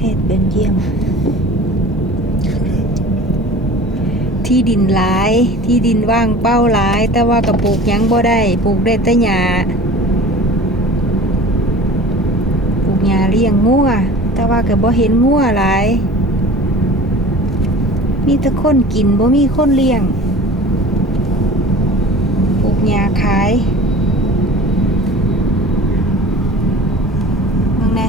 เทศเบนเยียม ที่ดินหลาย ที่ดินว่างเป้าหลาย แต่ว่ากับปลูกหยังบ่ได้ปลูกได้แต่หญ้าปลูกหญ้าเลี้ยงงัวแต่ว่าก็บ่เห็นงัวหลาย มีแต่คนกินบ่มีคนเลี้ยงปลูกหญ้าขายมึงแน่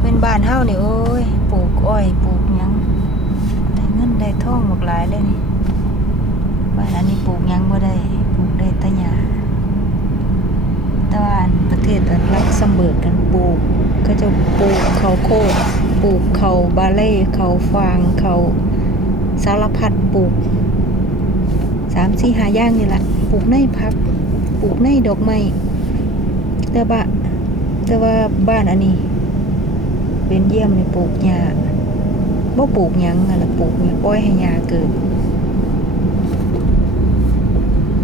เป็น บ้านเฮานี่โอ้ยปลูกอ้อยปลูกหยังได้เงินได้ทองหมากหลายเลยนี่บ้านอันนี้ปลูกหยังบ่ได้ปลูกได้ต่หญ้าต่ว่าอันประเทศอันลักเสมเบิร์กกันปลูกก็จะปลูกเขาโคดปลูกเขาบาเล่เขาฟางเขาสารพัดปลูกสามสี่หาย่างนี่แหละปลูกในพักปลูกในดอกไม้แต่ว่าแต่ว่าบ้านอันนี้ เป็นเยี่ยมในปลูกหญ้าบ่ปลูกหยังอะล่ะปลูกเนี่ยปล่อยให้หญ้าเกิด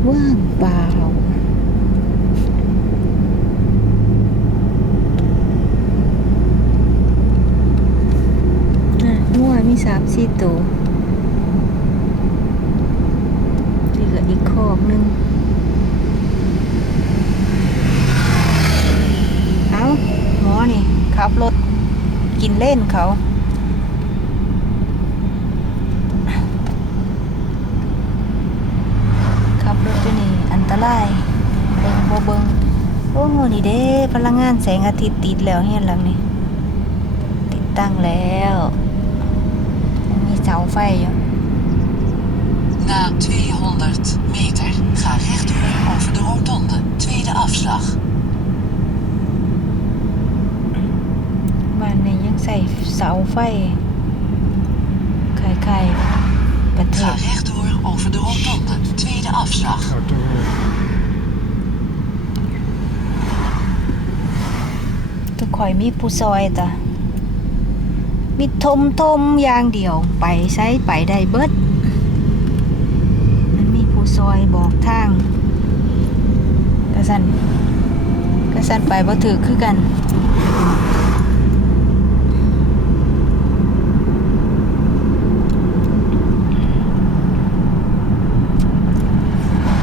ว่างเปล่าอ่วมีสามสี่ตัวนี่ก็อีกคอกนึงเอาหมอนี่ขับรถ กินเล่นเขาขับรถไปนี่อันตรายเบิ่งบ่เบิงโอ้นี่เด้ พลังงานแสงอาทิตย์ติดแล้วเห็นหลังนี่ติดตั้งแล้ว มีเสาไฟอยู่ Na 200 meter ga rechtdoor over de rotonde. Tweede afslag. บ้านนี้ยัง ใส่เสาไฟคล้ายๆประเท Ga ศ rechtdoor over de rotonde. Tweede afslag. ทุกข่อยมีผู้ซอยตะมีทมทมๆอย่างเดียวไปใช้ไปได้เบิดมันมีผู้ซอยบอกทางกระสันกระสันไปบ่ถือคือกัน